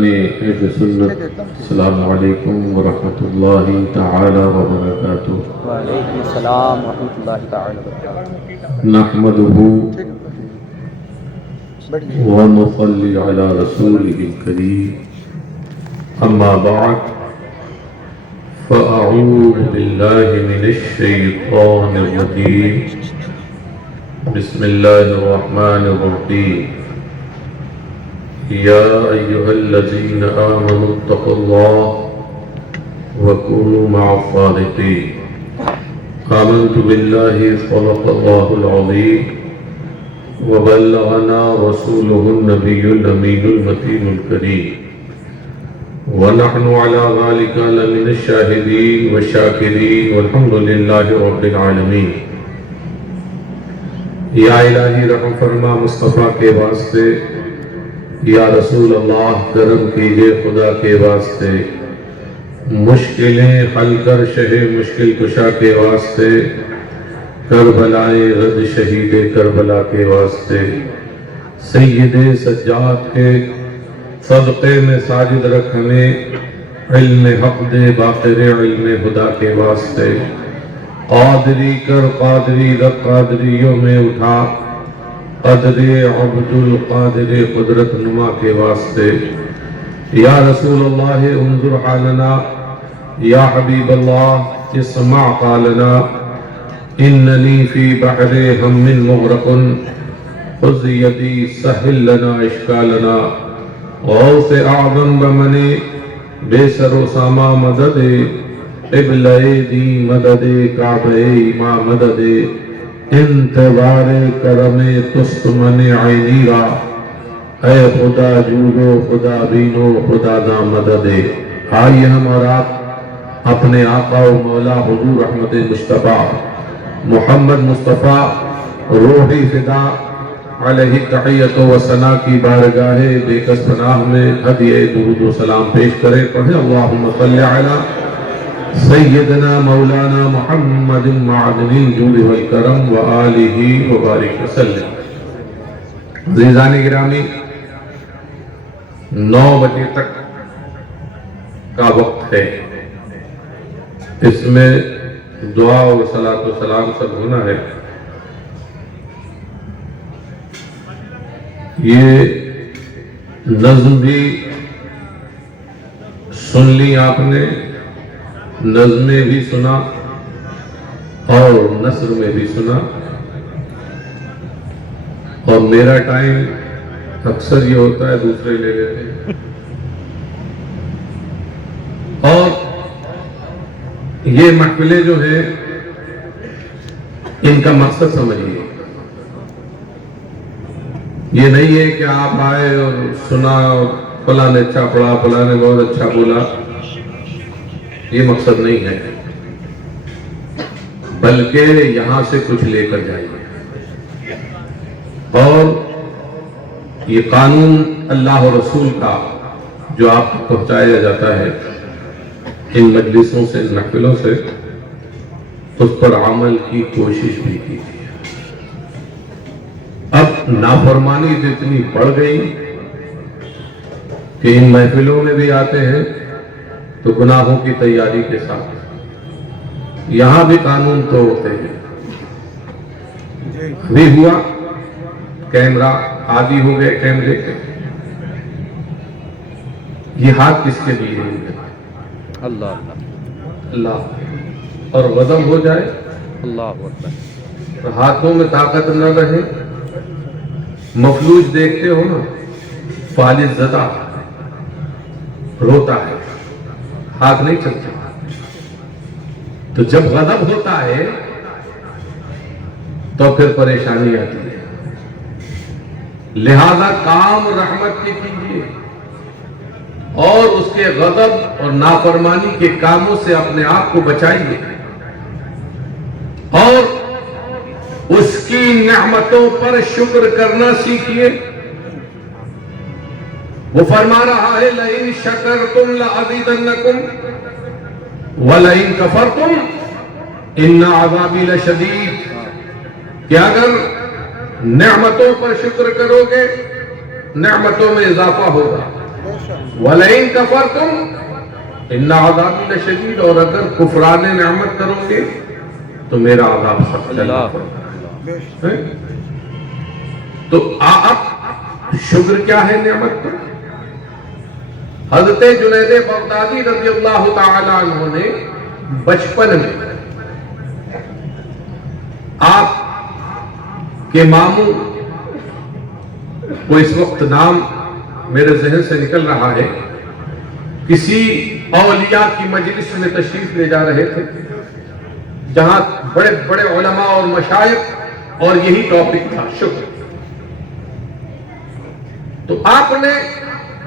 بزرگان اہل سنت، السلام علیکم ورحمۃ اللہ تعالی وبرکاتہ۔ وعلیکم السلام ورحمۃ اللہ تعالی وبرکاتہ۔ نحمدہ ونصلی علی رسولہ الکریم، اما بعد فاعوذ باللہ من الشیطان الرجیم، بسم اللہ الرحمن الرحیم۔ یا ایہا الذین آمنوا اتقوا اللہ وکونوا مع الصادقین۔ آمنت باللہ صدق اللہ العظیم وبلغنا رسوله النبی الامین المتین الکریم، ونحن على ذلك لمن الشاہدین والشاکرین والحمد للہ رب العالمین۔ یا الہی رحم فرما مصطفیٰ کے واسطے، یا رسول اللہ کرم کیجئے خدا کے واسطے، مشکلیں حل کر شہ مشکل کشا کے واسطے، کربلائے رد شہید کربلا کے واسطے، سید سجاد کے صدقے میں ساجد رکھ ہمیں، علم حق دے باقر علم خدا کے واسطے، قادری کر قادری رب قادریوں میں اٹھا، قدر عبد القادر قدرت نما کے واسطے۔ یا رسول اللہ انظر حالنا، یا حبیب اللہ اسمع قالنا، اننی فی بحر ہم مغرق خذ یدی سہل لنا اشکالنا۔ غوث اعظم بمنے بے سر و ساما مدد، قبلہ دی مدد کعبہ ایما مدد، انتظار کرم تست من عینی را، اے خدا جودو خدا بینو خدا دا مدد۔ آئیے ہم اور آپ اپنے آقا و مولا حضور احمد مصطفیٰ محمد مصطفیٰ روحی فدا علیہ تحیت و ثنا کی بارگاہ بے کس پناہ میں ہدیہ درود و سلام پیش کرے۔ پڑھیں اللہم صلی علی سیدنا مولانا محمد معدن الجود والکرم وآلہ وبارک وسلم۔ عزیزان گرامی، 9 بجے تک کا وقت ہے، اس میں دعا و صلاۃ و سلام سب ہونا ہے۔ یہ نظم بھی سن لی آپ نے، نظمیں بھی سنا اور نثر میں بھی سنا، اور میرا ٹائم اکثر یہ ہوتا ہے دوسرے لے لیتے ہیں۔ اور یہ محفلیں جو ہیں ان کا مقصد سمجھیے، یہ نہیں ہے کہ آپ آئے اور سنا اور فلاں نے اچھا پڑھا فلاں نے بہت اچھا بولا، یہ مقصد نہیں ہے، بلکہ یہاں سے کچھ لے کر جائیے۔ اور یہ قانون اللہ و رسول کا جو آپ کو پہنچایا جاتا ہے ان مجلسوں سے، ان محفلوں سے، اس پر عمل کی کوشش بھی کیجیے۔ اب نافرمانی تو اتنی بڑھ گئی کہ ان محفلوں میں بھی آتے ہیں تو گناہوں کی تیاری کے ساتھ، یہاں بھی قانون توڑتے ہیں۔ ابھی ہوا کیمرہ، عادی ہو گئے کیمرے کے، یہ ہاتھ کس کے لیے ہے؟ اللہ اللہ۔ اور غضب ہو جائے، اللہ اکبر، ہاتھوں میں طاقت نہ رہے، مفلوج دیکھتے ہو نا، فالج زدہ روتا ہے، ہاتھ نہیں چلتا۔ تو جب غضب ہوتا ہے تو پھر پریشانی آتی ہے، لہذا کام رحمت کے کیجیے اور اس کے غضب اور نافرمانی کے کاموں سے اپنے آپ کو بچائیے، اور اس کی نعمتوں پر شکر کرنا سیکھیے۔ وہ فرما رہا ہے لَإِن شَكَرْتُمْ لَأَزِيدَنَّكُمْ وَلَئِن كَفَرْتُمْ إِنَّ عَذَابِي لَشَدِيدٌ، کہ اگر نعمتوں پر شکر کرو گے نعمتوں میں اضافہ ہوگا، وَلَئِن كَفَرْتُمْ إِنَّ عَذَابِي لَشَدِيدٌ، اور اگر کفران نعمت کرو گے تو میرا عذاب سخت ہے۔ تو اب شکر کیا ہے نعمت پر؟ حضرت جنید بغدادی رضی اللہ تعالی عنہ نے بچپن میں آپ کے ماموں کو، اس وقت نام میرے ذہن سے نکل رہا ہے، کسی اولیاء کی مجلس میں تشریف لے جا رہے تھے جہاں بڑے بڑے علماء اور مشائخ، اور یہی ٹاپک تھا شکر۔ تو آپ نے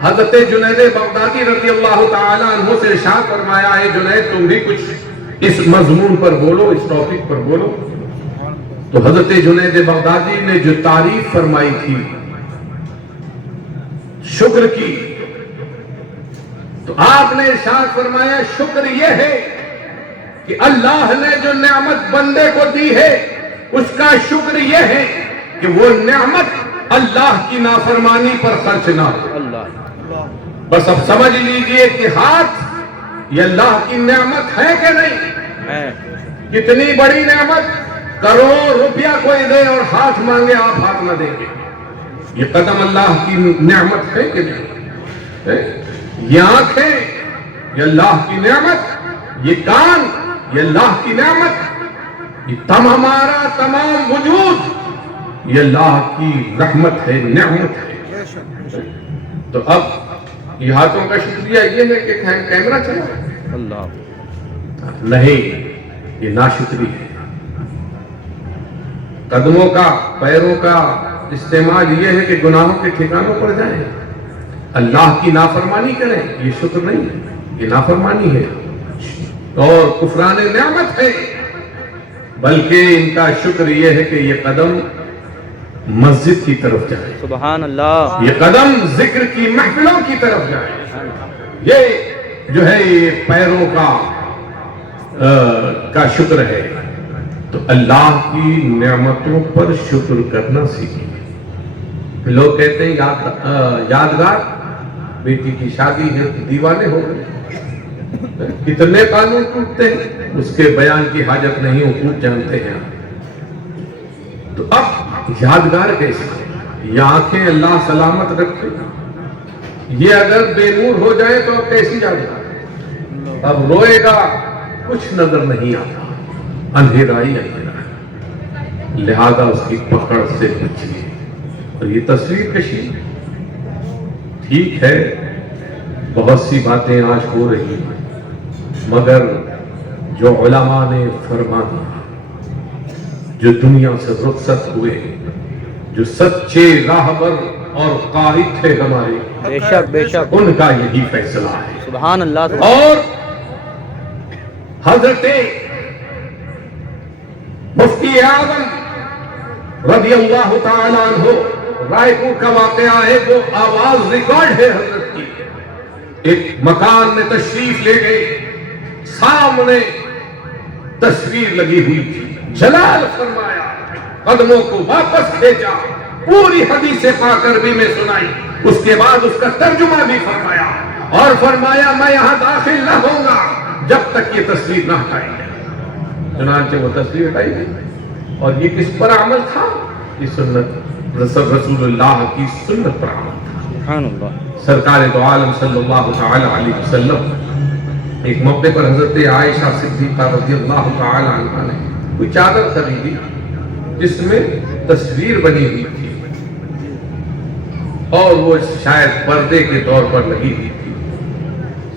حضرت جنید بغدادی رضی اللہ تعالی عنہ سے ارشاد فرمایا ہے جنید تم بھی کچھ اس مضمون پر بولو، اس ٹاپک پر بولو۔ تو حضرت جنید بغدادی نے جو تعریف فرمائی تھی شکر کی، تو آپ نے ارشاد فرمایا شکر یہ ہے کہ اللہ نے جو نعمت بندے کو دی ہے اس کا شکر یہ ہے کہ وہ نعمت اللہ کی نافرمانی پر خرچ نہ ہو۔ بس اب سمجھ لیجئے کہ ہاتھ یہ اللہ کی نعمت ہے کہ نہیں؟ کتنی بڑی نعمت، کروڑ روپیہ کوئی دے اور ہاتھ مانگے آپ ہاتھ نہ دیں گے، یہ قدم اللہ کی نعمت ہے کہ نہیں؟ یہ آنکھیں یہ اللہ کی نعمت، یہ کان یہ اللہ کی نعمت، یہ ہمارا تمام وجود یہ اللہ کی رحمت ہے، نعمت ہے۔ تو اب یہ ہاتھوں کا شکریہ یہ ہے کہ کیمرہ چلا اللہ نہیں، یہ ناشکری ہے۔ قدموں کا، پیروں کا استعمال یہ ہے کہ گناہوں کے ٹھکانوں پر جائیں، اللہ کی نافرمانی کریں، یہ شکر نہیں ہے، یہ نافرمانی ہے اور کفران نعمت ہے۔ بلکہ ان کا شکر یہ ہے کہ یہ قدم مسجد کی طرف جائے، سبحان اللہ، یہ قدم ذکر کی محفلوں کی طرف جائے، یہ جو ہے یہ پیروں کا شکر ہے۔ تو اللہ کی نعمتوں پر شکر کرنا سیکھیں۔ لوگ کہتے ہیں یادگار بیٹی کی شادی ہے دیوانے ہو گئے، کتنے قانون ٹوٹتے ہیں، اس کے بیان کی حاجت نہیں، وہ خوب جانتے ہیں۔ تو اب یادگار کیسے؟ یہ آنکھیں اللہ سلامت رکھے، یہ اگر بے نور ہو جائے تو اب کیسی یادگار؟ اب روئے گا کچھ نظر نہیں آتا، اندھیرا ہی اندھیرا ہے، لہذا اس کی پکڑ سے بچیے۔ اور یہ تصویر کشی ٹھیک ہے، بہت سی باتیں آج ہو رہی ہیں، مگر جو علماء نے فرما دیا، جو دنیا سے رخصت ہوئے، جو سچے راہبر اور قائد تھے ہمارے، بے شک بے شک، ان کا یہی فیصلہ ہے۔ سبحان اللہ۔ اور حضرت مفتی اعظم رضی اللہ تعالی عنہ، رائے پور کا واقعہ ہے، وہ آواز ریکارڈ ہے حضرت کی۔ ایک مکان میں تشریف لے گئے، سامنے تصویر لگی ہوئی تھی، جلال فرمایا، قدموں کو واپس کھینچا، پوری حدیث پاک عربی میں سنائی، اس کے بعد اس کا ترجمہ بھی فرمایا، اور فرمایا میں یہاں داخل نہ ہوں گا جب تک یہ تصویر نہ ہٹائی جائے۔ چنانچہ وہ تصویر ہٹائی گئی، اور یہ کس پر عمل تھا؟ یہ سنت رسول اللہ کی سنت پر عمل تھا۔ سبحان اللہ۔ سرکار دو عالم صلی اللہ تعالی علیہ وسلم ایک موقع پر حضرت عائشہ صدیقہ رضی اللہ تعالی عنہ نے کوئی چادر خریدی جس میں تصویر بنی ہوئی تھی، اور وہ شاید پردے کے طور پر لگی ہوئی تھی۔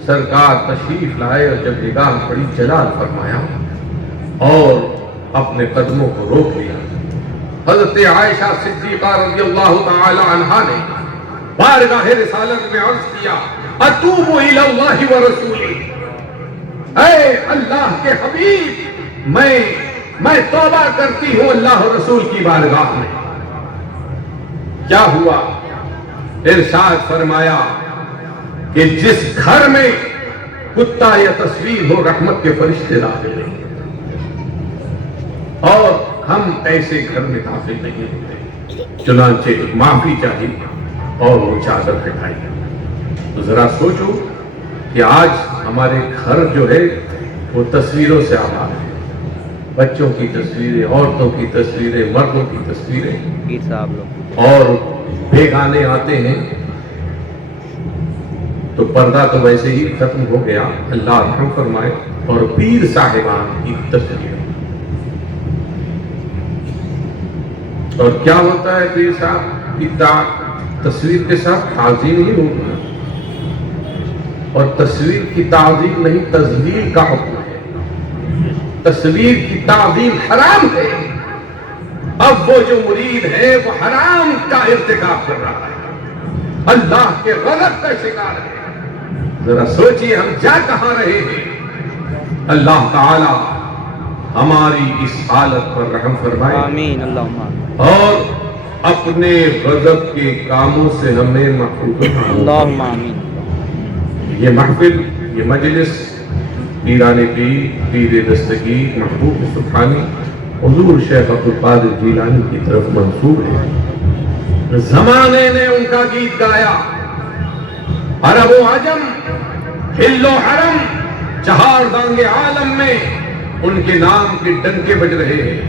سرکار تشریف لائے اور جب نگاہ پڑی، جلال فرمایا اور اپنے قدموں کو روک لیا۔ حضرت عائشہ صدیقہ رضی اللہ تعالی عنہ نے بارگاہ رسالت میں عرض کیا، اتوب الی اللہ ورسولہ، اے اللہ کے حبیب، میں توبہ کرتی ہوں اللہ و رسول کی بارگاہ میں۔ کیا ہوا؟ ارشاد فرمایا کہ جس گھر میں کتا یا تصویر ہو، رحمت کے فرشتے داخل نہیں، اور ہم ایسے گھر میں داخل نہیں ہوتے۔ چنانچہ معافی چاہیے اور وہ چادر ہٹائی۔ تو ذرا سوچو کہ آج ہمارے گھر جو ہے وہ تصویروں سے آباد ہے، بچوں کی تصویریں، عورتوں کی تصویریں، مردوں کی تصویریں، پیر صاحب لوگ اور بیگانے آتے ہیں تو پردہ تو ویسے ہی ختم ہو گیا، اللہ رحم فرمائے، اور پیر صاحبان کی تصویر، اور کیا ہوتا ہے پیر صاحب کی تصویر کے ساتھ تعظیم ہی ہوگی، اور تصویر کی تعظیم نہیں تذلیل کا حکم ہے، تصویر کی تعظیم حرام ہے، اب وہ جو مرید ہے وہ حرام کا ارتکاب کر رہا ہے، اللہ کے غضب کا شکار ہے۔ ذرا سوچئے ہم جا کہاں رہے ہیں۔ اللہ تعالی ہماری اس حالت پر رحم فرمائے، آمین اللہم آمین، اور اپنے غضب کے کاموں سے ہمیں محفوظ فرمائے۔ اللہم آمین۔ یہ محفل، یہ مجلس پیران پیر، پیر دستگیر محبوب سبحانی حضور شیخ عبدالقادر جیلانی کی طرف منسوب ہے۔ زمانے نے ان کا گیت گایا، عرب و عجم، ہل و حرم، چہار دانگ عالم میں ان کے نام کے ڈنکے بج رہے ہیں،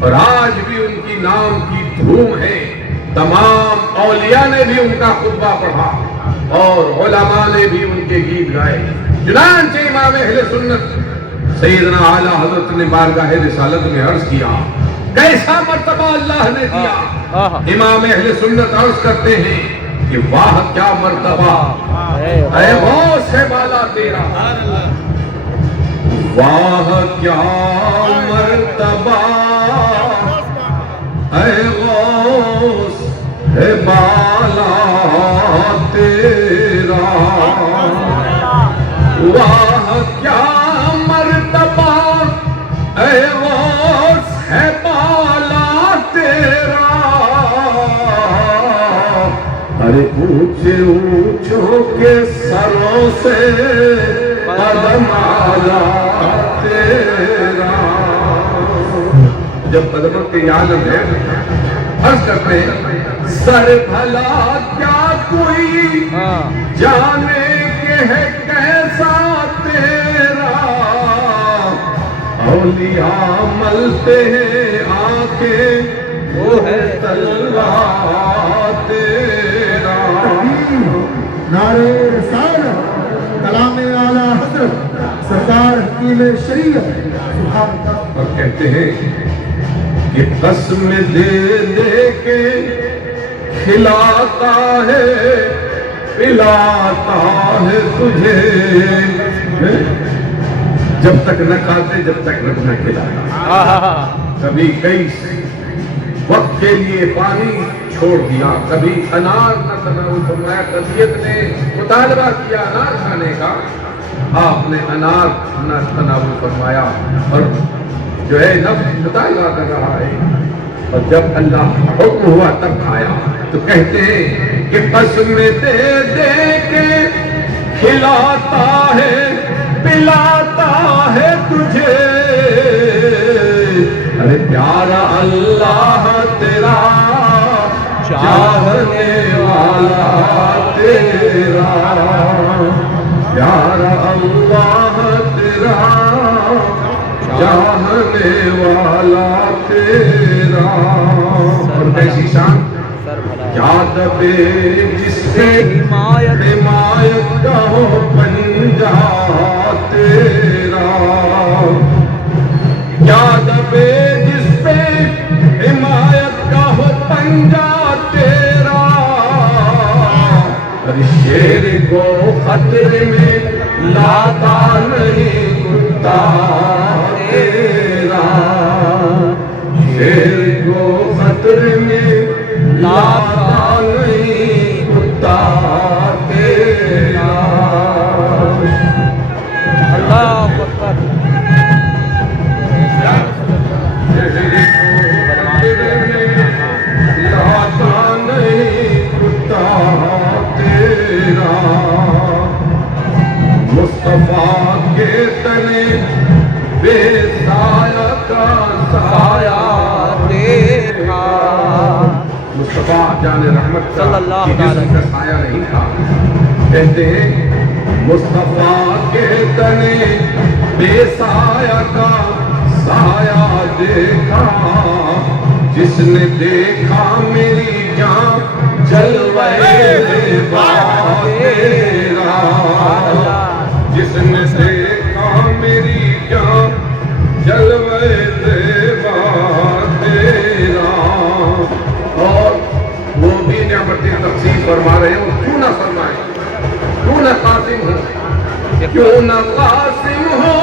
اور آج بھی ان کی نام کی دھوم ہے۔ تمام اولیاء نے بھی ان کا خطبہ پڑھا اور علماء نے بھی ان کے گیت گائے۔ چنانچہ امام اہل سنت سیدنا اعلیٰ حضرت نے بارگاہ رسالت میں عرض کیا، کیسا مرتبہ اللہ نے دیا۔ امام اہل سنت عرض کرتے ہیں کہ واہ کیا مرتبہ، اے غوث ہے بالا تیرا، واہ کیا مرتبہ، اے غوث ہے بالا تیرا، واہ کیا مرتبہ، اے غوث ہے بالا تیرا، ارے اونچے اونچوں کے سروں سے قدم آلا تیرا۔ جب قدموں کے عالم ہے، عرض کرتے ہیں سر بھلا کیا کوئی جانے کے ہے کیسا تیرا، اولیاء ملتے ہیں آنکھیں وہ ہے تلوار تیرا۔ نعرہ رسالت، کلام اعلیٰ حضرت سرکار حکیم شریعت، سبحان اللہ۔ اور کہتے ہیں کہ قسم دے دے کے کھلاتا ہے پلاتا ہے تجھے، جب تک نہ کھاتے جب تک نہ کھلاتا، کبھی کئی وقت کے لیے پانی چھوڑ دیا، کبھی انار نہ تناول فرمایا، طبیعت نے مطالبہ کیا انار کھانے کا، آپ نے انار نہ تناول فرمایا، اور جو ہے نفس مطالبہ کر رہا ہے، اور جب اللہ کا حکم ہوا تب کھایا۔ تو کہتے ہیں کہ قسم دے دے کے کھلاتا ہے پلاتا ہے تجھے، ارے پیارا اللہ تیرا، چاہنے والا تیرا، پیارا اللہ تیرا، چاہنے والا تیرا۔ اور کیسی شان، کیا دبے جس سے حمایت کا ہو پنجہ تیرا، کیا دبے جس پہ حمایت کا ہو پنجہ تیرا، اور شیر کو خطرے میں لاتا نہیں کتا تیرا، شیر کو خطرے میں لاتا نہیں کتا تیرا۔ اللہ اکبر۔ لاتا نہیں کتا تیرا، مصطفیٰ کے تنے بے سایہ کا سایہ دیکھا، مصطفیٰ جان رحمت صلی اللہ کا تعالی کا سایہ نہیں تھا، کہتے ہیں مصطفیٰ کے تنے بے سایہ کا سایہ دیکھا، جس نے دیکھا میری جان جلوے با تیرا، جس نے دیکھا میری جان جلوے با تیرا۔ اور وہ بھی نعمتیں تقسیم فرما رہے ہیں، کیوں نہ فرمائیں، کیوں نہ قاسم ہو، کیوں نہ قاسم ہو،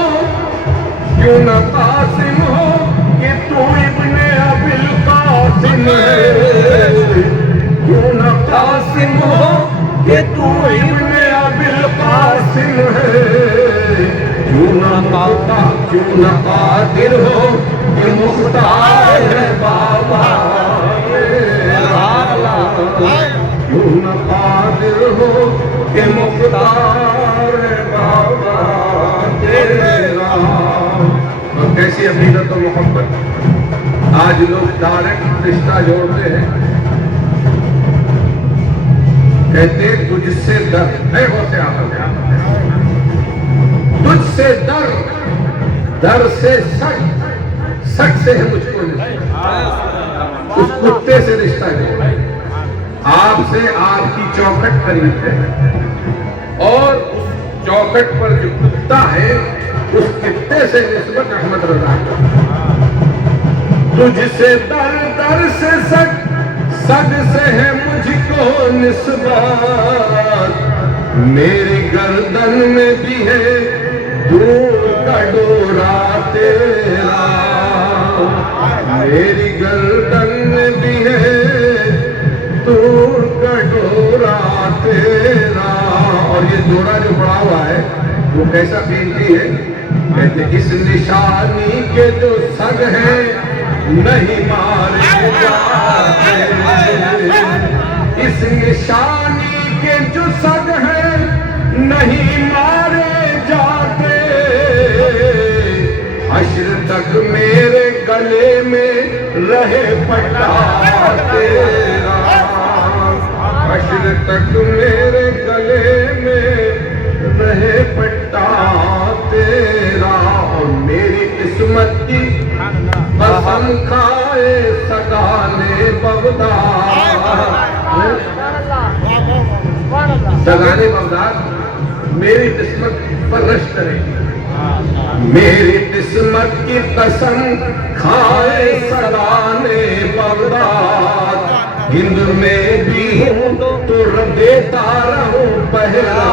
کیوں نہ قاسم ہو کہ تو ابن ابی القاسم ہے، کیوں نہ قاسم ہو کہ تو ابن ابی القاسم ہے، کیوں نہ قادر ہو کہ مختار ہے بابا تیرا، کیوں نہ قادر ہو کہ مختار ہے بابا تیرا۔ اور کیسی عقیدت و محبت، آج لوگ ڈائریکٹ رشتہ جوڑتے ہیں، کہتے ہیں تجھ سے در ہے ہوتے آتا ہے، تجھ سے در، در سے سٹ، سٹ سے ہے مجھ کو اس کتے سے رشتہ جوڑا، آپ سے آپ کی چوکھٹ قریب ہے، اور اس چوکھٹ پر جو کتا ہے اس کتے سے نسبت احمد رضا، تجھ سے در، در سے سگ، سگ سے ہے مجھ کو نسبت، میری گردن میں بھی ہے دور کا ڈورا تیرا، میری گردن میں بھی ہے دور کا ڈورا تیرا۔ اور یہ ڈورا جو پڑا ہوا ہے وہ کیسا قیمتی ہے، کہتے اس نشانی کے جو سگ ہیں نہیں مارے جاتے، اس نشانی کے جو سگ ہیں نہیں مارے جاتے، حشر تک میرے گلے میں رہے پٹا تیرا، حشر تک میرے گلے میں رہے پٹا تیرا، اور میری قسمت کی قسم کھائے سگانے بغداد، سگانے بغداد میری قسمت پر رشک کرے، میری قسمت کی قسم کھائے سگانے بغداد، ہند میں بھی ہوں تو دیتا رہوں پہلا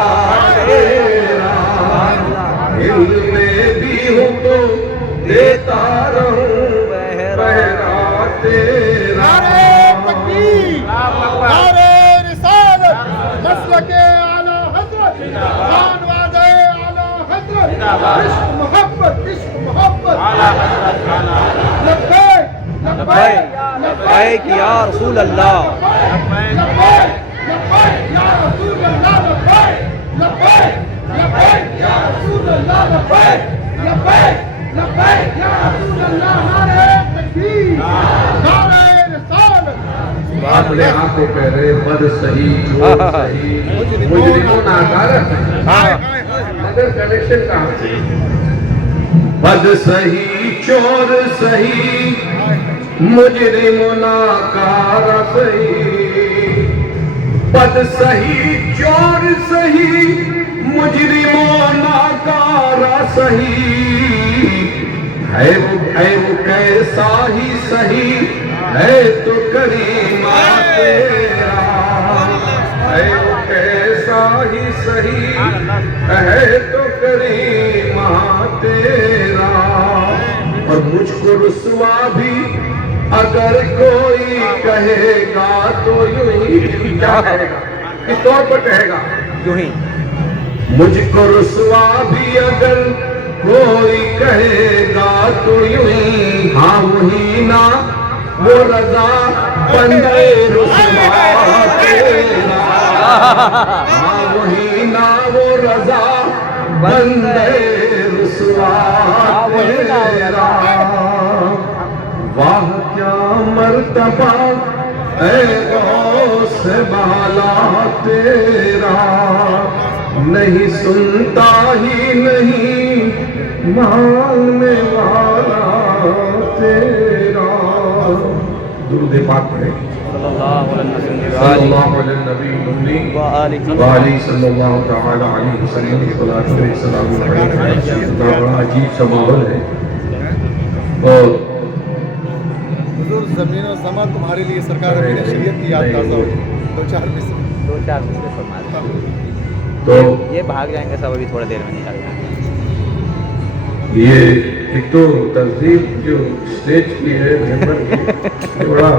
تیرا، ہند میں بھی ہوں تو دیتا رہوں پہلا تیرا۔ نعرہ تکبیر، نعرہ رسالت، مسلک اعلیٰ حضرت، خانواد اعلیٰ حضرت، عشق محبت، عشق محبت، لبیک لبیک لبیک یا رسول اللہ، لبیک لبیک یا رسول اللہ، لبیک لبیک لبیک یا رسول اللہ، لبیک لبیک لبیک یا رسول اللہ۔ نعرہ تکبیر، نعرہ رسالت۔ اپنے آپ کو کہہ رہے بد صحیح چور صحیح مجرموں ناکارت ہے، مگر کنیکشن کہاں سے؟ بد صحیح چور صحیح مجرموں ناکارہ صحیح، بد صحیح چور صحیح مجرموں ناکارہ صحیح، ہے وہ کیسا ہی صحیح ہے تو کریمہ تیرا، ہے وہ کیسا ہی صحیح ہے تو کریمہ تیرا، اور مجھ کو رسوا بھی اگر کوئی کہے گا تو یوں ہی، کیا کہے گا، کس طور پر کہے گا؟ یوں ہی، مجھ کو رسوا بھی اگر کوئی کہے گا تو یوں ہی، ہاں وہی نا وہ رضا بندے رسوا تیرا، ہاں وہی نا وہ رضا بندے رسوا تیرا، واہ کیا مرتبہ اے غوث بالا تیرا نہیں سنتا ہی نہیں ماننے والا تیرا. درود پاک پڑھیں. صلی اللہ صلی اللہ علیہ نبی المی وآلہ صلی اللہ تعالی علیہ وسلم. صلاۃ و سلام علیہ. بڑا عجیب سا ماحول ہے اور حضور زمین و سما تمہارے لیے سرکار امین شریعت کی یاد تازہ ہوئی. دو چار مصرے فرما دیں. تو یہ بھاگ جائیں گے سب ابھی تھوڑی دیر میں نکل جائیں گے. یہ ایک تو تہذیب جو اسٹیج کی ہے ممبر کی، یہ بڑا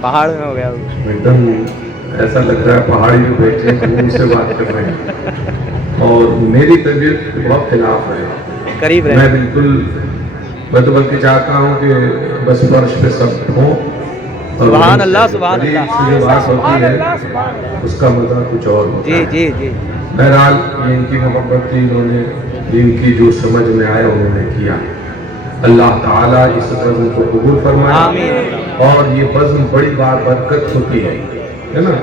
پہاڑ میں ہو گیا وہ. ایک دم ایسا لگ رہا ہے پہاڑی میں بیٹھے ہیں ان سے بات کر رہے ہیں اور میری طبیعت کے بہت خلاف ہے. قریب میں رہے. بالکل میں تو بلکہ چاہتا ہوں کہ بس فرش پہ سب ہوں اور سبحان اللہ سبحان قریب اللہ. سے جو بات ہوتی ہے اس کا مزہ کچھ اور ہوتا جی ہے. جی جی. بہرحال یہ ان کی محبت تھی، انہوں نے ان کی جو سمجھ میں آیا انہوں نے کیا. اللہ تعالیٰ اس بزم کو قبول فرمائے آمین. اور یہ بزم بڑی بار برکت ہوتی ہے نا.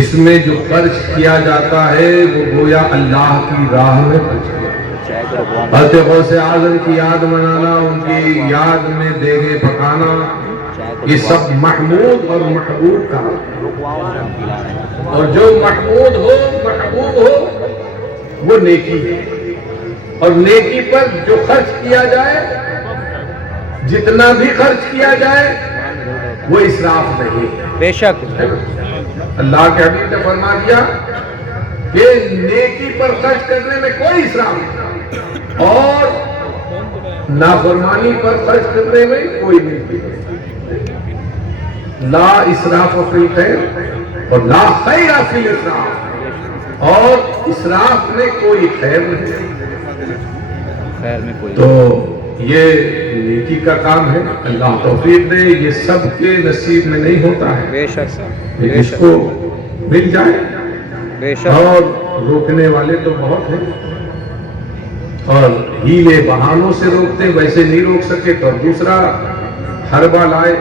اس میں جو خرچ کیا جاتا ہے وہ گویا اللہ کی راہ میں خرچ کیا. حضرت غوث اعظم کی یاد منانا، ان کی یاد میں دیگے پکانا، یہ سب محمود اور محبوب کا ہے. اور جو محمود ہو محبوب ہو وہ نیکی ہے. اور نیکی پر جو خرچ کیا جائے، جتنا بھی خرچ کیا جائے وہ اسراف نہیں. بے شک. اللہ کے حبیب نے فرما دیا کہ نیکی پر خرچ کرنے میں کوئی اسراف نہیں اور نافرمانی پر خرچ کرنے میں کوئی نہیں. لا اسراف فی الخیر اور لا خیر فی الاسراف، اور اسراف میں کوئی خیر نہیں. خیر میں کوئی. تو یہ نیکی کا کام ہے. اللہ توفیق دے. یہ سب کے نصیب میں نہیں ہوتا ہے. بے شک لیکن اس کو مل جائے. بے شک. اور روکنے والے تو بہت ہیں اور ہیلے بہانوں سے روکتے، ویسے نہیں روک سکے تو دوسرا حربہ لائے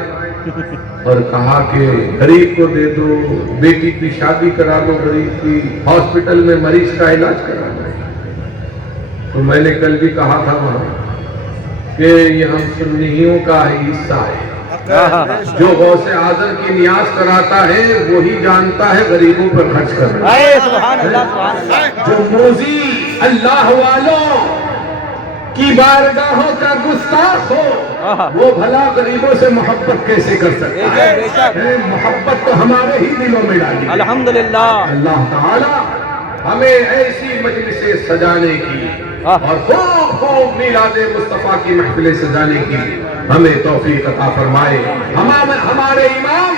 اور کہا کہ غریب کو دے دو، بیٹی کی شادی کرا دو، غریب کی ہاسپٹل میں مریض کا علاج کرا دو. تو میں نے کل بھی کہا تھا وہاں کہ یہ ہم سنیوں کا حصہ ہے. جو غوث اعظم کی نیاز کراتا ہے وہی جانتا ہے غریبوں پر خرچ کرنا. سبحان اللہ سبحان اللہ. جو موذی اللہ والوں کی بارگاہوں کا گستاخ ہو وہ بھلا غریبوں سے محبت کیسے کر سکتا ہے؟ محبت تو ہمارے ہی دلوں میں ڈالی. الحمدللہ. اللہ تعالی ہمیں ایسی مجلسیں سجانے کی اور خوب خوب میلاد مصطفیٰ کی محفلیں سجانے کی ہمیں توفیق عطا فرمائے. ہمارے امام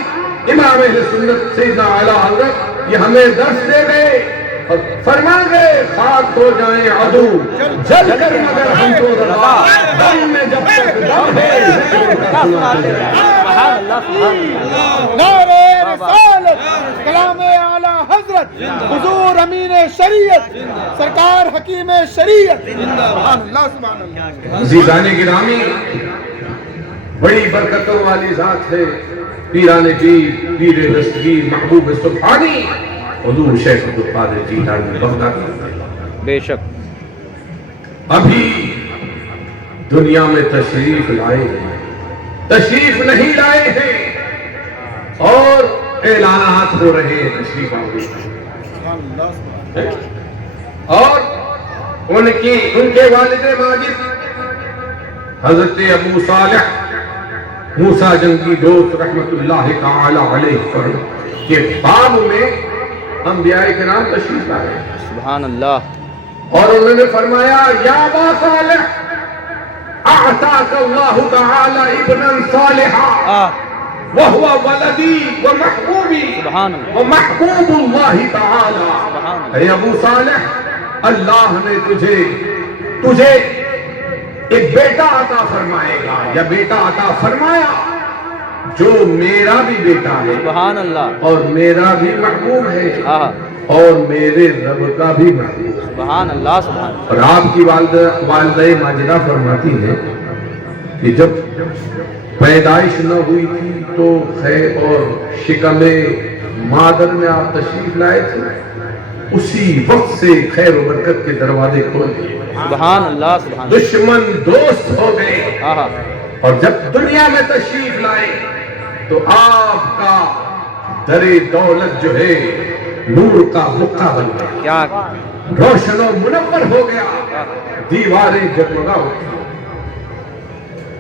اہل سنت سیدنا اعلیٰ حضرت یہ ہمیں درس دے گئے اور فرما گئے خاک ہو جائیں عدو جل کر مگر ہم کو رضا، دم میں جب تک دم ہے نعرہ رسالت، کلام اعلیٰ حضرت، حضور امین شریعت، سرکار حکیم شریعت. سبحان اللہ سبحان اللہ. عزیزان گرامی، بڑی برکتوں والی ذات ہے پیران پیر، پیر دستگیر، محبوب سبحانی حضور شیخ عبدالقادر جیلانی بغدادی. بے شک. ابھی دنیا میں تشریف لائے ہیں، تشریف نہیں لائے ہیں اور اعلانات ہو رہے ہیں تشریف آوری. اور ان کے والد ماجد حضرت ابو صالح موسیٰ جنگی دوست رحمت اللہ تعالی علیہ کے باب میں انبیاء کرام تشریف لائے. سبحان اللہ. اور انہوں نے فرمایا یا ابا صالح اعطاک اللہ تعالی ابنا صالحا وهو ولدی ومحبوبی سبحان اللہ. ومحبوب اللہ تعالی. اے ابو صالح، اللہ نے تجھے ایک بیٹا عطا فرمائے گا یا بیٹا عطا فرمایا جو میرا بھی بیٹا ہے سبحان اللہ. اور میرا بھی محبوب ہے اور میرے رب کا بھی محبوب ہے. سبحان اللہ سبحان اللہ. اور آپ کی والدہ ماجدہ فرماتی ہیں کہ جب پیدائش نہ ہوئی تھی تو خیر اور شکم مادر میں آپ تشریف لائے تھے، اسی وقت سے خیر و برکت کے دروازے کھول دیے، سبحان اللہ سبحان اللہ. دشمن دوست ہو گئے، آہا. اور جب دنیا میں تشریف لائے تو آپ کا در دولت جو ہے نور کا حقہ بن گیا، کیا روشن و منور ہو گیا، دیواریں جگمگا ہوتی.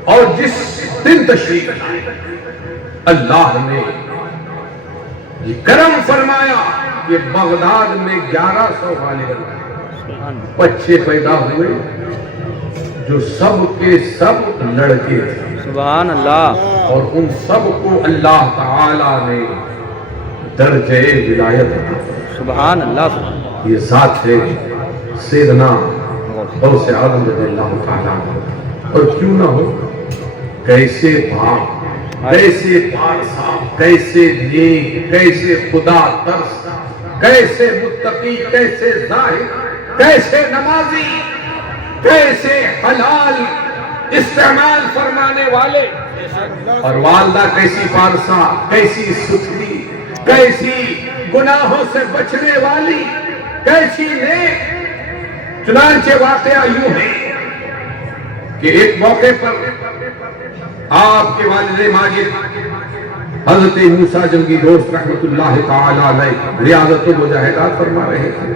اور جس دن تشریف لائے اللہ نے یہ کرم فرمایا کہ بغداد میں 1100 والے بچے پیدا ہوئے جو سب کے سب لڑکے تھے، سبحان اللہ. اور ان سب کو اللہ تعالی نے درجہ ولایت عطا فرمایا. سبحان اللہ سبحان اللہ. یہ ذات ہے سیدنا غوث اعظم رضی اللہ تعالیٰ عنہ. اور کیوں نہ ہو، کیسے باپ، کیسے پارسا، کیسے نیک، کیسے خدا ترس، کیسے متقی، کیسے زاہد، کیسے نمازی، کیسے حلال استعمال فرمانے والے، اور والدہ کیسی پارسا، کیسی ستھری، کیسی گناہوں سے بچنے والی، کیسی نیک. چنانچہ واقعہ یوں ہے کہ ایک موقع پر آپ کے والد ماجد حضرت موسیٰ جنگی دوست رحمت اللہ تعالی علیہ ریاضت و مجاہدات فرما رہے تھے،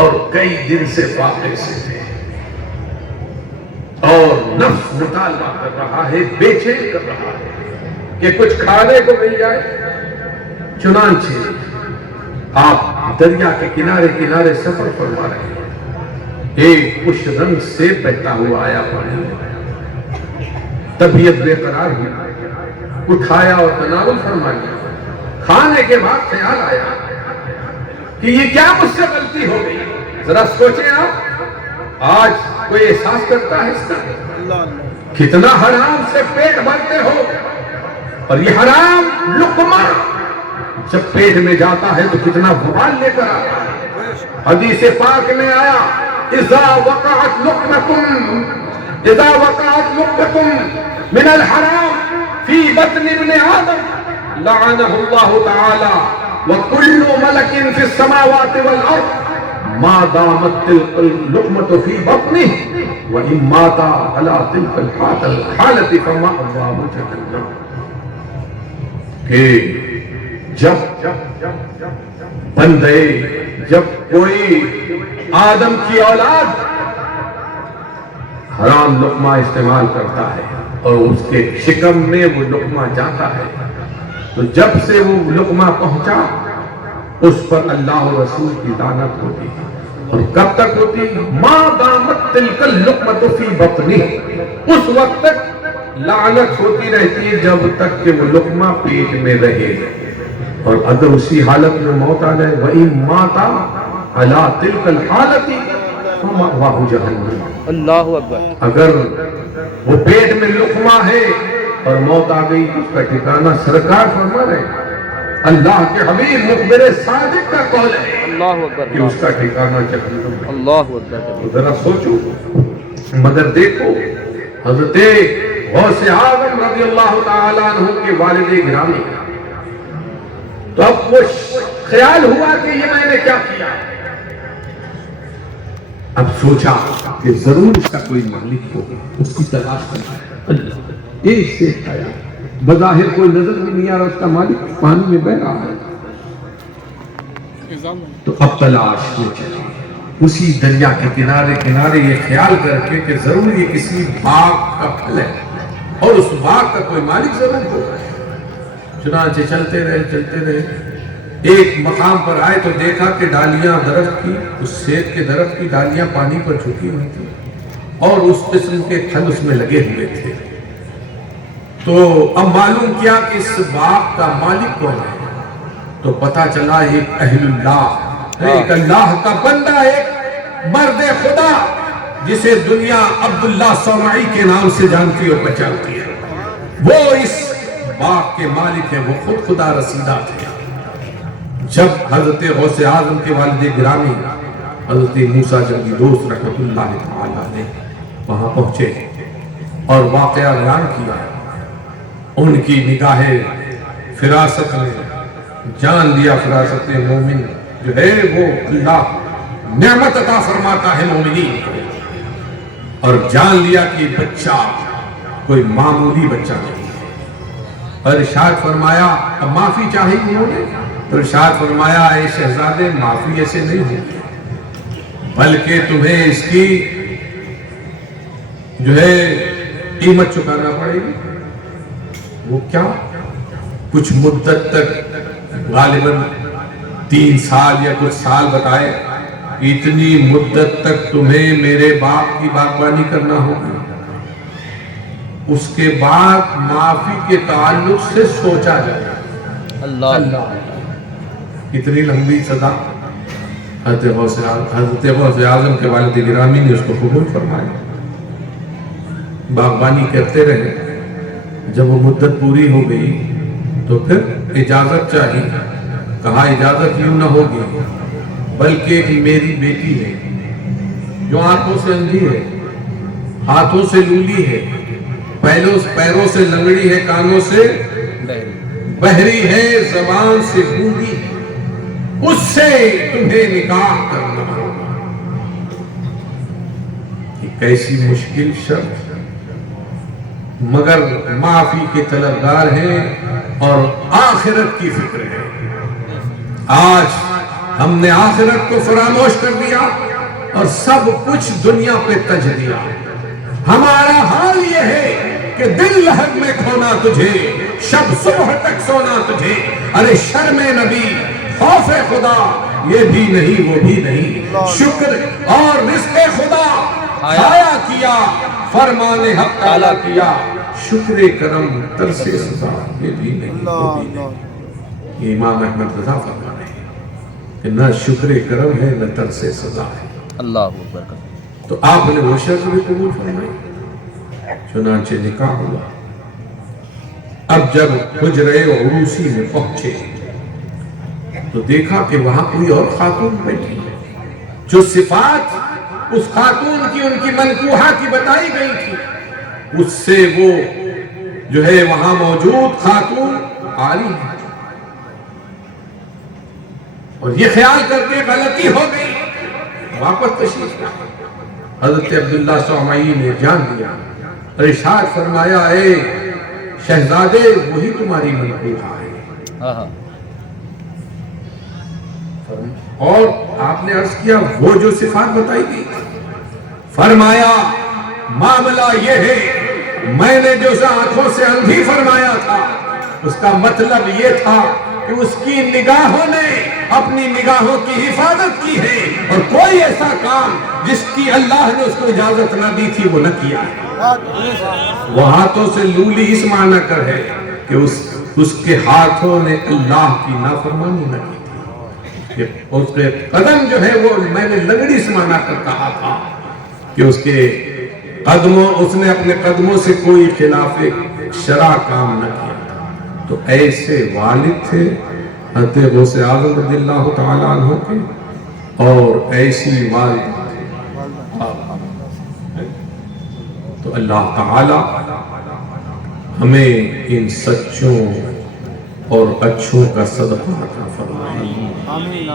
اور کئی دن سے واقع سے تھے، اور نفس مطالبہ کر رہا ہے، بے چین کر رہا ہے کہ کچھ کھانے کو مل جائے. چنانچہ آپ دریا کے کنارے کنارے سفر فرما رہے ہیں، ایک خوش رنگ سے بہتا ہوا آیا پانی، طبیعت بے قرار ہوئی، اٹھایا اور تناول فرما لیا. کھانے کے بعد خیال آیا کہ یہ کیا مجھ سے غلطی ہو گئی. ذرا سوچیں آپ، آج کوئی احساس کرتا ہے اس کا کتنا حرام سے پیٹ بھرتے ہو، اور یہ حرام لقمہ جب پیٹ میں جاتا ہے تو کتنا وبال لے کر آتا ہے. حدیث پاک میں آیا اذا وقعت لقمة من الحرام في بطن ابن آدم لعنه الله تعالى وكل ملك في السماوات والأرض ما دامت تلك اللقمة في بطنه وإن مات على تلك الحالة فمأواه جهنم. کہ جب بندے، جب کوئی آدم کی اولاد حرام لقمہ استعمال کرتا ہے اور اس کے شکم میں وہ لقمہ جاتا ہے، تو جب سے وہ لقمہ پہنچا اس پر اللہ و رسول کی لعنت ہوتی ہے. اور کب تک ہوتی ہے؟ ما دامت تلک اللقمۃ فی بطنہ، اس وقت تک لعنت ہوتی رہتی ہے جب تک کہ وہ لقمہ پیٹ میں رہے. اور اگر اسی حالت میں موت آ جائے وَإِن مَاتَ عَلَىٰ تِلْكَ الْحَالَةِ فَمَأْوَاهُ جَهَنَّمُ. اللہ اکبر. اگر وہ پیٹ میں لقمہ ہے اور موت آ گئی تو اس کا ٹھکانہ سرکار فرما رہے اللہ کے حبیب مخبر صادق کا قول ہے اللہ اکبر. کہ اس کا ٹھکانہ جہنم ہے. اللہ اکبر. ذرا سوچو، مگر دیکھو حضرت غوث اعظم رضی اللہ تعالیٰ عنہ کے والد گرامی، تو اب وہ خیال ہوا کہ یہ میں نے کیا کیا. اب سوچا کہ ضرور اس کا کوئی مالک ہوگا، اس کی تلاش کرنا ہے. ایک سے کھایا، بظاہر کوئی نظر بھی نہیں آ رہا، اس کا مالک پانی میں بہ رہا ہے. تو اب تلاش میں چلی اسی دریا کے کنارے کنارے یہ خیال کر کے کہ ضرور یہ کسی باغ کا پھل ہے اور اس باغ کا کوئی مالک ضرور ہوگا. چنانچہ چلتے رہے ایک مقام پر آئے تو دیکھا کہ ڈالیاں درخت کی، اس سیب کے درخت کی ڈالیاں پانی پر جھکی ہوئی تھی اور اس قسم کے پھل اس میں لگے ہوئے تھے. تو اب معلوم کیا کہ اس باغ کا مالک کون ہے، تو پتا چلا ایک اہل اللہ، ایک اللہ کا بندہ، ایک مرد خدا جسے دنیا عبداللہ صومعی کے نام سے جانتی اور پہچانتی ہے، وہ اس باغ کے مالک ہیں، وہ خود خدا رسیدہ تھے. جب حضرت غوث اعظم کے والد گرامی حضرت موسیٰ جنگی دوست رحمت اللہ تعالیٰ نے وہاں پہنچے اور واقعہ بیان کیا ان کی نگاہ فراست میں جان لیا فراست مومن جو ہے وہ اللہ نعمت عطا فرماتا ہے مومنین کو، اور جان لیا کہ بچہ کوئی معمولی بچہ نہیں ہے، اور ارشاد فرمایا اب معافی چاہی انہوں نے تو ارشاد فرمایا اے شہزادے معافی ایسے نہیں ہوگی بلکہ تمہیں اس کی جو ہے قیمت چکانا پڑے گی۔ وہ کیا؟ کچھ مدت تک غالباً 3 سال یا کچھ سال بتائے، اتنی مدت تک تمہیں میرے باپ کی باغبانی کرنا ہوگی، اس کے بعد معافی کے تعلق سے سوچا جائے۔ اللہ اتنی لمبی سزا حضرت غوث اعظم کے والد گرامی نے اس کو قبول فرمایا، باغبانی کرتے رہے۔ جب وہ مدت پوری ہو گئی تو پھر اجازت چاہیے، کہا اجازت یوں نہ ہوگی بلکہ ایک میری بیٹی ہے جو آنکھوں سے اندھی ہے، ہاتھوں سے لولی ہے، پیروں سے لنگڑی ہے، کانوں سے بہری ہے، زبان سے گونگی ہے، اس سے تمہیں نکاح کرنا ہوگا۔ یہ کیسی مشکل شرط، مگر معافی کے طلبگار ہیں اور آخرت کی فکر ہے۔ آج ہم نے آخرت کو فراموش کر دیا اور سب کچھ دنیا پہ تج دیا۔ ہمارا حال یہ ہے کہ دل لہب میں کھونا تجھے، شب صبح تک سونا تجھے، ارے شرم نبی خوف خدا یہ بھی نہیں وہ بھی نہیں، شکر اور رزق خدا آیا کیا، فرمان حق تعالیٰ کیا، شکر کرم ترس سزا یہ بھی نہیں وہ بھی نہیں۔ یہ امام احمد رضا فرما رہے ہیں کہ نہ شکر کرم ہے نہ ترس سزا ہے۔ اللہ اکبر۔ تو آپ نے وہ شرط بھی قبول فرمائی، چنانچہ نکاح ہوا۔ اب جب حجرے عروسی میں پہنچے تو دیکھا کہ وہاں کوئی اور خاتون بیٹھی ہے، جو صفات اس خاتون کی ان کی منکوحہ کی بتائی گئی تھی اس سے وہ جو ہے وہاں موجود خاتون عالی ہے، اور یہ خیال کر کے غلطی ہو گئی، واپس تشریف لائے۔ حضرت عبداللہ صومعی نے جان دیا، ارشاد فرمایا اے شہزادے وہی تمہاری منکوحہ ہے۔ اور آپ نے عرض کیا وہ جو صفات بتائی گئی، فرمایا معاملہ یہ ہے میں نے جو آنکھوں سے اندھی فرمایا تھا اس کا مطلب یہ تھا کہ اس کی نگاہوں نے اپنی نگاہوں کی حفاظت کی ہے، اور کوئی ایسا کام جس کی اللہ نے اس کو اجازت نہ دی تھی وہ نہ کیا ہے۔ وہ ہاتھوں سے لولی اس معنی کر ہے کہ اس کے ہاتھوں نے اللہ کی نافرمانی نہ کی تھی، اس کے قدم جو ہے وہ میں نے لنگڑی سے معنی کر کہا تھا کہ اس نے اپنے قدموں سے کوئی خلاف شرع کام نہ کیا تھا۔ تو ایسے والد تھے حضرت غوث اعظم رضی اللہ تعالیٰ عنہ کے، اور ایسی والد تھے۔ تو اللہ تعالیٰ ہمیں ان سچوں اور اچھوں کا صدقہ عطا فرمائے۔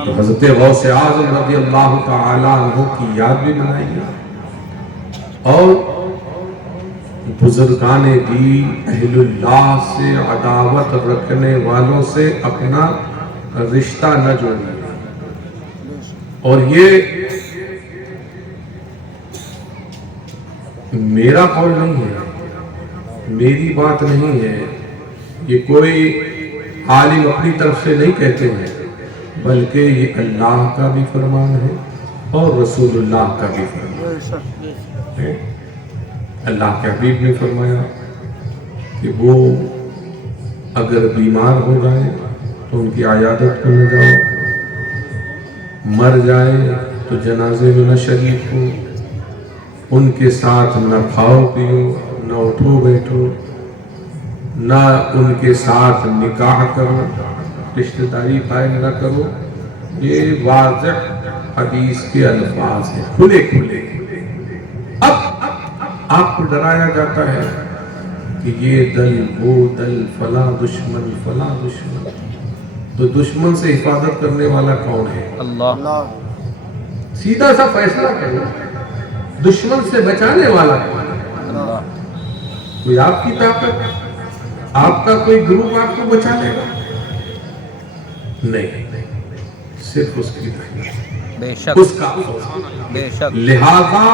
تو حضرت غوث اعظم رضی اللہ تعالیٰ عنہ کی یاد بھی منائیے، اور بزرگان دین اہل اللہ سے عداوت رکھنے والوں سے اپنا رشتہ نہ جوڑیے۔ اور یہ میرا قول نہیں ہے، میری بات نہیں ہے، یہ کوئی عالم اپنی طرف سے نہیں کہتے ہیں، بلکہ یہ اللہ کا بھی فرمان ہے اور رسول اللہ کا بھی فرمان ہے۔ اللہ کے حبیب نے فرمایا کہ وہ اگر بیمار ہو جائے تو ان کی عیادت کو نہ جاؤ، مر جائے تو جنازے میں نہ شریک ہو، ان کے ساتھ نہ کھاؤ پیو، نہ اٹھو بیٹھو، نہ ان کے ساتھ نکاح کرو، رشتہ داری قائم نہ کرو۔ یہ واضح حدیث کے الفاظ ہیں، کھلے کھلے۔ اب آپ کو ڈرایا جاتا ہے کہ یہ دل وہ دل فلاں دشمن فلاں دشمن، تو دشمن سے حفاظت کرنے والا کون ہے؟ اللہ سیدھا سا فیصلہ کرو، دشمن سے بچانے والا کون ہے؟ اللہ کوئی آپ کی طاقت، آپ کا کوئی گروپ آپ کو بچا لے گا؟ نہیں، صرف اس کی رحمت، بے شک اس کا فضل۔ بے شک لہذا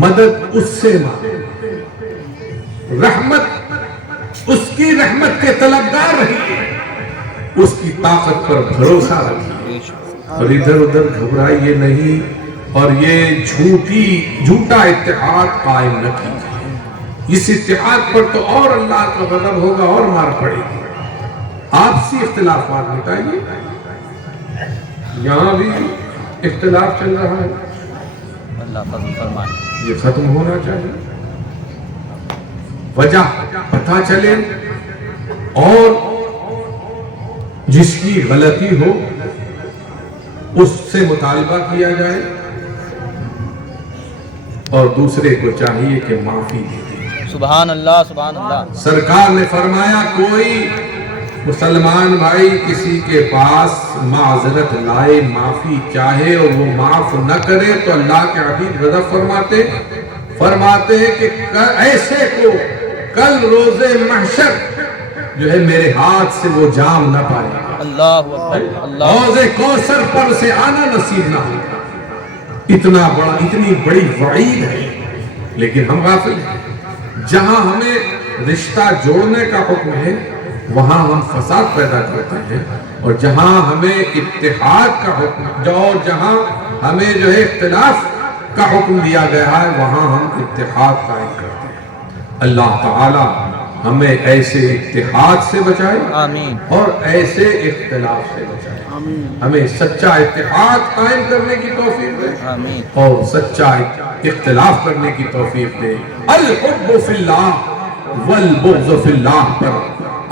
مدد اس سے مانگو، رحمت اس کی رحمت کے طلبگار رہیے، اس کی طاقت پر بھروسہ رکھیے، بے شک اور ادھر ادھر گھبرائیے نہیں، اور یہ جھوٹا اتحاد قائم نہ کیجیے۔ اس اتحاد پر تو اور اللہ کا غضب ہوگا اور مار پڑے گی۔ آپسی اختلافات مٹائیے، یہاں بھی اختلاف چل رہا ہے، اللہ فضل فرمائے۔ یہ ختم ہونا چاہیے، وجہ پتہ چلے، اور جس کی غلطی ہو اس سے مطالبہ کیا جائے، اور دوسرے کو چاہیے کہ معافی دے دے۔ سبحان اللہ سبحان اللہ۔ سرکار نے فرمایا کوئی مسلمان بھائی کسی کے پاس معذرت لائے، معافی چاہے اور وہ معاف نہ کرے تو اللہ کے حبیب غضب فرماتے ہیں کہ ایسے کو کل روز محشر جو ہے میرے ہاتھ سے وہ جام نہ پائے گا، اللہ اکبر اللہ حوض کوثر پر سے آنا نصیب نہ ہوگا۔ اتنی بڑی وعید ہے، لیکن ہم غافل ہیں۔ جہاں ہمیں رشتہ جوڑنے کا حکم ہے وہاں ہم فساد پیدا کرتے ہیں، اور جہاں ہمیں اتحاد کا حکم، اور جہاں ہمیں جو ہے اختلاف کا حکم دیا گیا ہے وہاں ہم اتحاد قائم کرتے ہیں۔ اللہ تعالی ہمیں ایسے اتحاد سے بچائے آمین اور ایسے اختلاف سے بچائے، ہمیں سچا اتحاد قائم کرنے کی توفیق دے آمین اور سچا اختلاف کرنے کی توفیق دے۔ الحب فی اللہ والبغض فی اللہ پر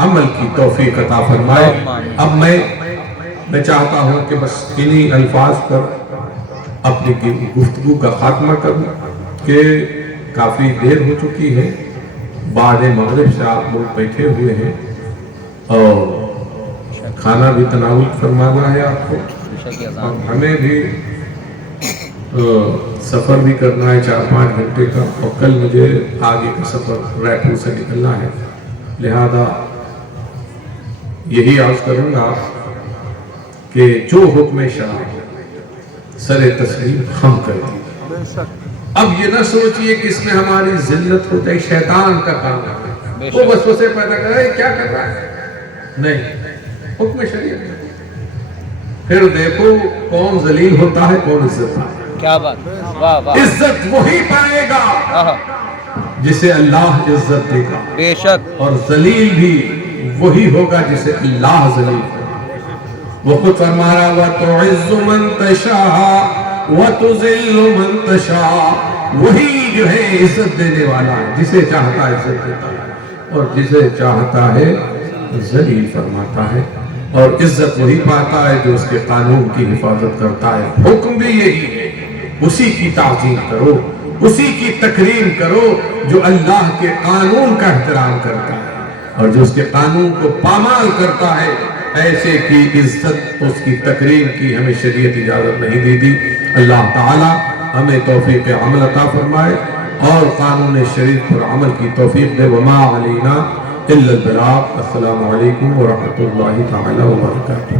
عمل کی توفیق عطا فرمائے۔ اب میں چاہتا ہوں کہ بس انہی الفاظ پر اپنی گفتگو کا خاتمہ کروں کہ کافی دیر ہو چکی ہے، بعد مغرب سے آپ لوگ بیٹھے ہوئے ہیں اور کھانا بھی تناول فرمانا ہے آپ کو، اور ہمیں بھی سفر بھی کرنا ہے 4-5 گھنٹے کا، اور کل مجھے آگے کا سفر رائے سے نکلنا ہے، لہذا یہی عرض کروں گا کہ جو حکم شرع سر تسلیم ہم کر دیں۔ اب یہ نہ سوچئے کہ اس میں ہماری ذلت ہوتا ہے، شیطان کا کام ہے، وہ وسوسے پیدا کر رہا ہے کیا کر رہا ہے، نہیں، حکم شریعت ہے۔ پھر دیکھو کون ذلیل ہوتا ہے کون عزت پائے گا۔ کیا بات، واہ واہ، عزت وہی پائے گا آہا، جسے اللہ عزت دے گا، بے شک اور ذلیل بھی وہی ہوگا جسے اللہ ذلیل کرے۔ وہ خود فرما رہا وَتُعِزُّ مَن تَشَاءُ وَتُذِلُّ مَن تَشَاءُ، وہی جو ہے عزت دینے والا ہے، جسے چاہتا ہے عزت دیتا ہے اور جسے چاہتا ہے ذلیل فرماتا ہے، اور عزت وہی پاتا ہے جو اس کے قانون کی حفاظت کرتا ہے۔ حکم بھی یہی ہے، اسی کی تعظیم کرو، اسی کی تکریم کرو جو اللہ کے قانون کا احترام کرتا ہے، اور جو اس کے قانون کو پامال کرتا ہے ایسے کی عزت اس کی تکریم کی ہمیں شریعت اجازت نہیں دی دی۔ اللہ تعالی ہمیں توفیق عمل عطا فرمائے اور قانون شریعت پر عمل کی توفیق دے۔ وما علینا الا البلاغ۔ السلام علیکم ورحمۃ اللہ تعالی وبرکاتہ۔